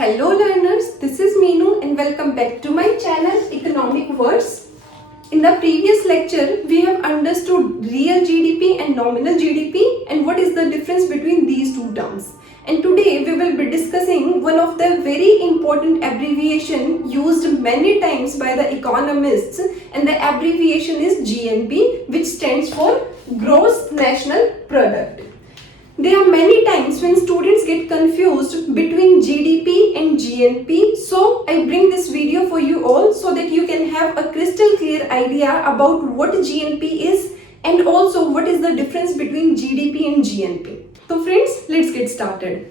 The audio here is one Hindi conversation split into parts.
Hello learners, this is Meenu and welcome back to my channel Economic Words. In the previous lecture, we have understood real GDP and nominal GDP and what is the difference between these two terms. And today we will be discussing one of the very important abbreviation used many times by the economists, and the abbreviation is GNP, which stands for Gross National Product. There are many times when students get confused between GDP and GNP, so I bring this video for you all so that you can have a crystal clear idea about what GNP is and also what is the difference between GDP and GNP. तो friends, let's get started.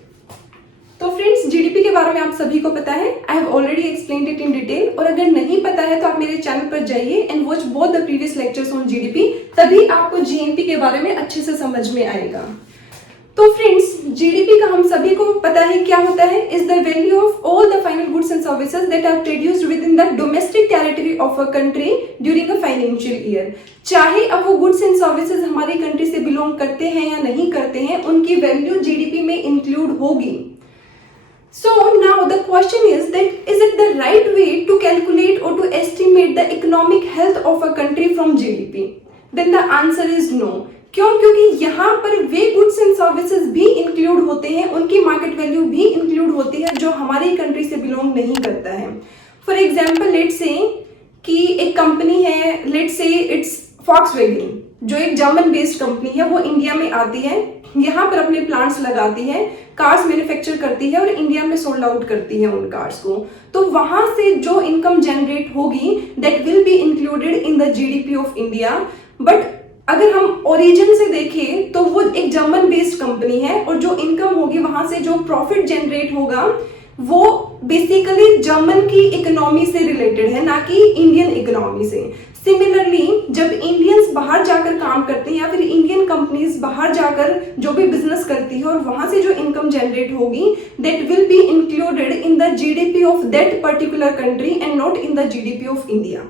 तो फ्रेंड्स, जीडीपी के बारे में आप सभी को पता है. I have already explained it in detail, और अगर नहीं पता है तो आप मेरे चैनल पर जाइए and watch both the previous lectures on GDP, तभी आपको जीएनपी के बारे में अच्छे से समझ में आएगा. तो फ्रेंड्स, जीडीपी का हम सभी को पता है क्या होता है. Is the value of all the final goods and services that are produced within the domestic territory of a country during a financial year. चाहे अब वो गुड्स एंड सर्विसेज हमारी कंट्री से बिलोंग करते हैं या नहीं करते हैं, उनकी वैल्यू जीडीपी में इंक्लूड होगी. So now the question is that is it the right way to calculate or to estimate the economic health of a country from GDP? Then the answer is no. क्यों? क्योंकि यहाँ पर वे गुड्स एंड सर्विसेज भी इंक्लूड होते हैं, उनकी मार्केट वैल्यू भी इंक्लूड होती है जो हमारी कंट्री से बिलोंग नहीं करता है. फॉर एग्जाम्पल, लेट्स से कि एक कंपनी है, लेट्स से इट्स फॉक्सवैगन, जो एक जर्मन बेस्ड कंपनी है, वो इंडिया में आती है, यहाँ पर अपने प्लांट्स लगाती है, कार्स मैन्युफैक्चर करती है और इंडिया में सोल्ड आउट करती है उन कार्स को. तो वहां से जो इनकम जनरेट होगी that will be included in the GDP of India. But अगर हम ओरिजिन से देखें तो वो एक जर्मन बेस्ड कंपनी है और जो इनकम होगी, वहां से जो प्रॉफिट जनरेट होगा, वो बेसिकली जर्मन की इकोनॉमी से रिलेटेड है, ना कि इंडियन इकोनॉमी से. सिमिलरली, जब इंडियंस बाहर जाकर काम करते हैं या फिर इंडियन कंपनीज बाहर जाकर जो भी बिजनेस करती है और वहां से जो इनकम जनरेट होगी, that will be included in the GDP of that particular country and not in the GDP of India.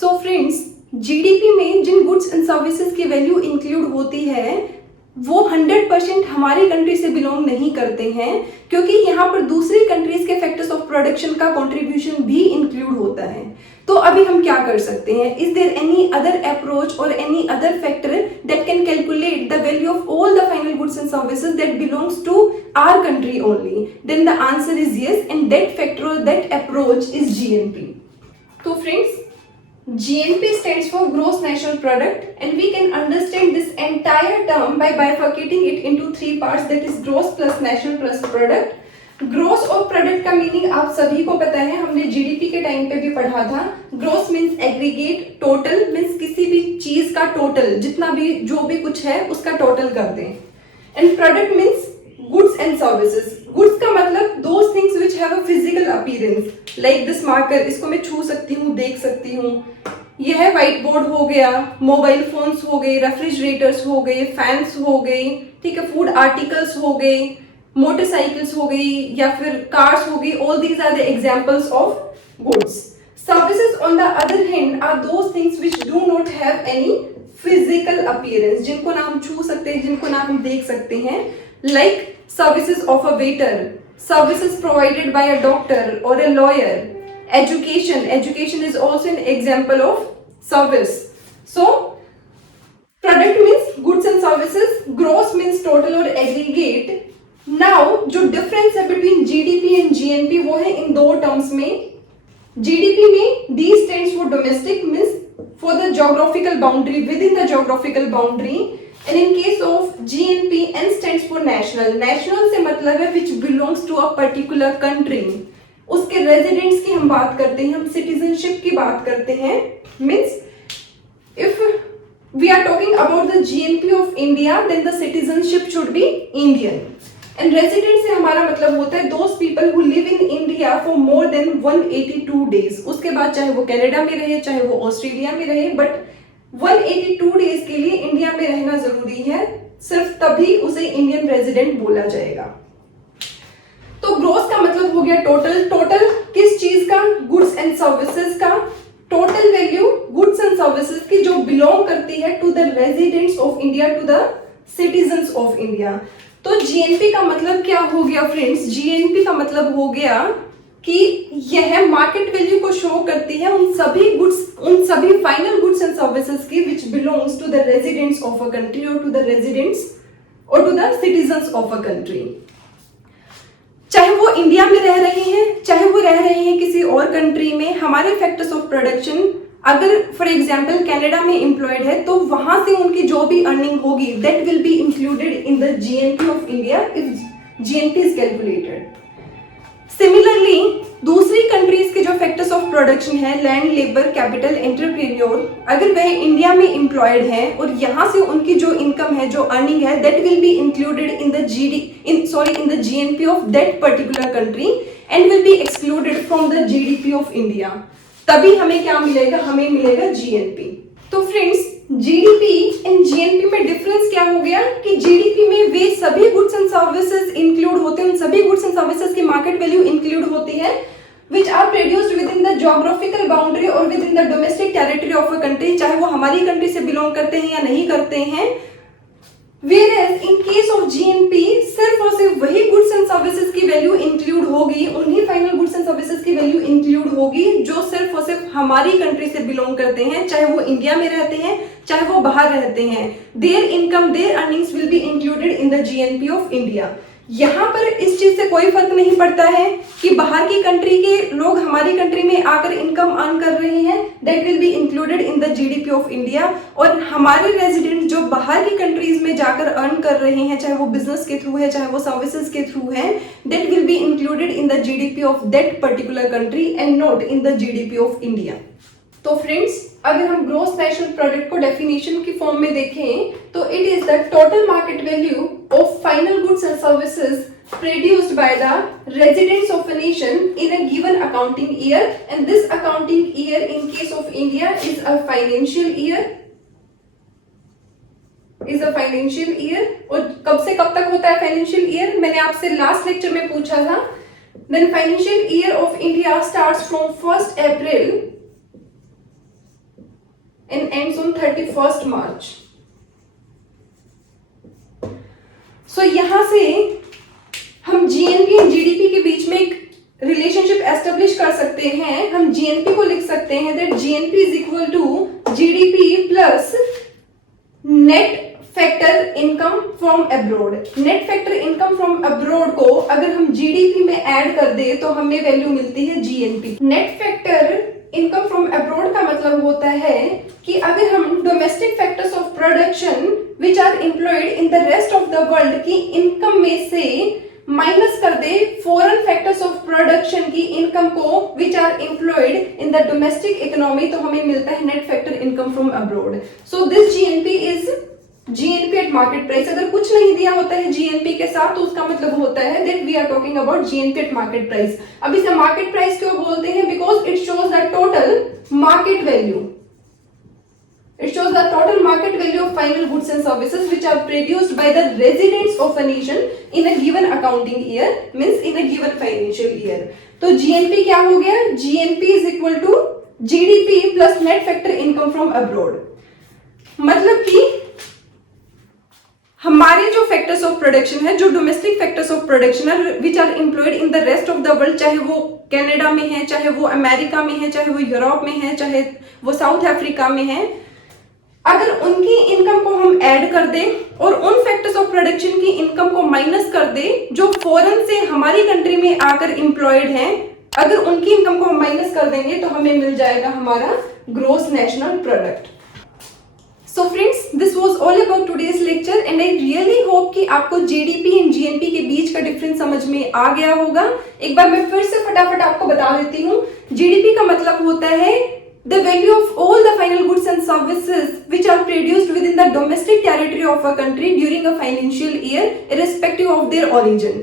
So friends, GDP में जिन गुड्स एंड सर्विसेज की वैल्यू इंक्लूड होती है वो 100% हमारी कंट्री से बिलोंग नहीं करते हैं, क्योंकि यहाँ पर दूसरी कंट्रीज के फैक्टर्स ऑफ प्रोडक्शन का कंट्रीब्यूशन भी इंक्लूड होता है. तो अभी हम क्या कर सकते हैं? Is there any other approach और any other factor that can calculate the value of all the final goods and services that belongs to our country only? Then the answer is yes, and that factor और दैट अप्रोच इज जीएनपी. तो friends, GNP stands for Gross National Product, and we can understand this entire term by bifurcating it into three parts, that is gross plus national plus product. Gross और प्रोडक्ट का मीनिंग आप सभी को पता है, हमने जीडीपी के टाइम पे भी पढ़ा था. Gross means aggregate, total means किसी भी चीज का टोटल, जितना भी जो भी कुछ है उसका टोटल कर दें. And product means goods and services. Goods का मतलब those things which have a physical appearance, like this marker, इसको मैं छू सकती हूँ, देख सकती हूँ. यह है व्हाइट बोर्ड हो गया, मोबाइल फोन्स हो गए, रेफ्रिजरेटर्स हो गए, फैंस हो गए, ठीक है, फूड आर्टिकल्स हो गए, मोटरसाइकिल्स हो गई या फिर कार्स हो गई. All these are the examples of goods. Services on the other hand are those things which do not have any physical appearance, जिनको ना हम छू सकते हैं, जिनको ना हम देख सकते हैं, like services of a waiter, services provided by a doctor और a lawyer. Education is also an example of service. So, product means goods and services, gross means total or aggregate. Now, जो difference है between GDP and GNP वो है इन दो terms में. GDP में D stands for domestic, means for the geographical boundary, within the geographical boundary. And in case of GNP, N stands for national. National से मतलब है which belongs to a particular country. उसके रेजिडेंट्स की हम बात करते हैं, हम सिटीजनशिप की बात करते हैं. Means if we are talking about the GNP of India, then the citizenship should be Indian. And resident से हमारा मतलब होता है those people who live in India for more than 182 days. उसके बाद चाहे वो कनाडा में रहे, चाहे वो ऑस्ट्रेलिया में रहे, बट 182 डेज के लिए इंडिया में रहना जरूरी है, सिर्फ तभी उसे इंडियन रेजिडेंट बोला जाएगा. तो ग्रोस का मतलब हो गया टोटल. टोटल किस चीज का? गुड्स एंड सर्विसेज का. Total value goods and services की जो बिलोंग करती है to the residents of India, to the citizens of India. तो जीएनपी का मतलब क्या हो गया फ्रेंड्स? जीएनपी का मतलब हो गया कि यह मार्केट वैल्यू को शो करती है उन सभी फाइनल गुड्स एंड सर्विसेज की which belongs to the residents of a country और टू द रेजिडेंट्स और to the citizens of a country. चाहे वो इंडिया में रह रहे हैं, चाहे वो रह रहे हैं किसी और कंट्री में, हमारे फैक्टर्स ऑफ प्रोडक्शन अगर फॉर एग्जाम्पल कनाडा में एम्प्लॉयड है तो वहां से उनकी जो भी अर्निंग होगी that will be included in the GNP of India if GNP is calculated. Similarly दूसरी कंट्रीज के जो फैक्टर्स ऑफ प्रोडक्शन है, लैंड, लेबर, कैपिटल, एंटरप्रेन्योर, अगर वह इंडिया में एम्प्लॉयड है और यहां से उनकी जो इनकम है, जो अर्निंग है, that will be included in the GNP of that particular country and will be excluded from the GDP of India. तभी हमें क्या मिलेगा? हमें मिलेगा जीएनपी। तो फ्रेंड्स, जीडीपी एंड जीएनपी में डिफरेंस क्या हो गया कि जीडीपी में वे सभी गुड्स एंड सर्विसेज इंक्लूड होते हैं, उन सभी गुड्स एंड सर्विसेज की मार्केट वैल्यू इंक्लूड होती है which are produced within the geographical boundary or within the domestic territory of a country, चाहे वो हमारी कंट्री से बिलोंग करते हैं या नहीं करते हैं। Whereas in case of GNP सिर्फ और सिर्फ वही गुड्स एंड सर्विसेज की वैल्यू इंक्लूड होगी, उन्हीं फाइनल गुड्स एंड सर्विसेज की वैल्यू इंक्लूड होगी जो सिर्फ और सिर्फ हमारी कंट्री से बिलोंग करते हैं, चाहे वो इंडिया में रहते हैं चाहे वो बाहर रहते हैं। There income, there earnings will be included in the GNP of India. यहाँ पर इस चीज से कोई फर्क नहीं पड़ता है कि बाहर की कंट्री के लोग हमारी कंट्री में आकर इनकम अर्न कर रहे हैं, that will be included in the GDP of India, और हमारे रेजिडेंट जो बाहर की कंट्रीज में जाकर अर्न कर रहे हैं, चाहे वो बिजनेस के थ्रू है चाहे वो सर्विसेज के थ्रू है, that will be included in the GDP of that particular country and not in the GDP of India. तो फ्रेंड्स, अगर हम ग्रॉस नेशनल प्रोडक्ट को डेफिनेशन की फॉर्म में देखें तो it is the total market value of final goods and services produced by the residents of a nation in a given accounting year, and this accounting year in case of India is a financial year, और कब से कब तक होता है फाइनेंशियल ईयर? मैंने आपसे लास्ट लेक्चर में पूछा था। Then financial year of India starts from 1st April and ends on 31st March. So यहां से हम जीएनपी एंड जीडीपी के बीच में एक रिलेशनशिप एस्टेब्लिश कर सकते हैं। हम जीएनपी को लिख सकते हैं that GNP is equal to GDP plus net factor income from abroad. Net factor income from abroad को अगर हम जीडीपी में ऐड कर दे तो हमें वैल्यू मिलती है GNP. Net factor income from abroad का मतलब होता है कि अगर हम domestic factors of production which are employed in the rest of the world की इनकम में से माइनस कर दे फॉरेन फैक्टर्स ऑफ प्रोडक्शन की इनकम को which are employed in the domestic economy, तो हमें मिलता है net factor income from abroad. So this GNP is GNP at market price. अगर कुछ नहीं दिया होता है जीएनपी के साथ तो उसका मतलब होता है that we are talking about GNP at market price. अब इसे मार्केट प्राइस क्यों बोलते हैं? Because it shows the total market value, it shows the total market value of final goods and services which are produced by the residents of a nation in a given accounting year, means in a given financial year. तो GNP क्या हो गया? GNP is equal to GDP plus net factor income from abroad। मतलब कि हमारे जो फैक्टर्स ऑफ प्रोडक्शन है, जो डोमेस्टिक फैक्टर्स ऑफ प्रोडक्शन है which are employed in the rest of the world, चाहे वो कनाडा में है, चाहे वो अमेरिका में है, चाहे वो यूरोप में है, चाहे वो साउथ अफ्रीका में है, अगर उनकी इनकम को हम ऐड कर दें और उन फैक्टर्स ऑफ प्रोडक्शन की इनकम को माइनस कर दें जो फॉरेन से हमारी कंट्री में आकर एम्प्लॉयड हैं, अगर उनकी इनकम को हम माइनस कर देंगे तो हमें मिल जाएगा हमारा gross national product. So friends, this was all about today's lecture and I really hope कि आपको जीडीपी एंड जीएनपी के बीच का डिफरेंस समझ में आ गया होगा। एक बार मैं फिर से फटाफट आपको बता देती हूँ। जीडीपी का मतलब होता है the value of all the final goods and services which are produced within the domestic territory of a country during a financial year irrespective of their origin,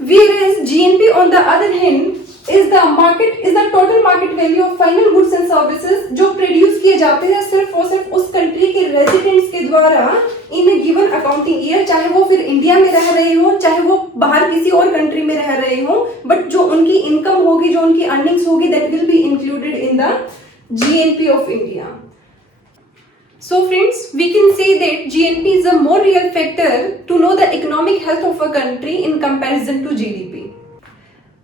whereas GNP on the other hand is the total market value of final goods and services जो प्रोड्यूस किए जाते हैं सिर्फ और सिर्फ उस कंट्री के रेजिडेंट्स के द्वारा इन ए गिवन अकाउंटिंग ईयर, चाहे वो फिर इंडिया में रह रहे हो चाहे वो बाहर किसी और कंट्री में रह रहे हो, बट जो उनकी इनकम होगी, जो उनकी अर्निंग्स होगी, that will be included in the GNP of India। So friends, we can say that GNP is a more real factor to know the economic health of a country in comparison to GDP.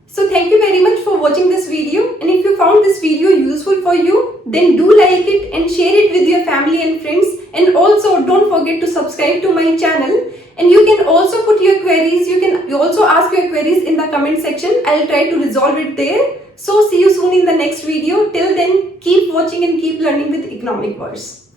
So thank you very much for watching this video, and if you found this video useful for you, then do like it and share it with your family and friends, and also don't forget to subscribe to my channel. And you can also put your queries, you can also ask your queries in the comment section. I'll try to resolve it there. So see you soon in the next video. Till then, keep watching and keep learning with economic words.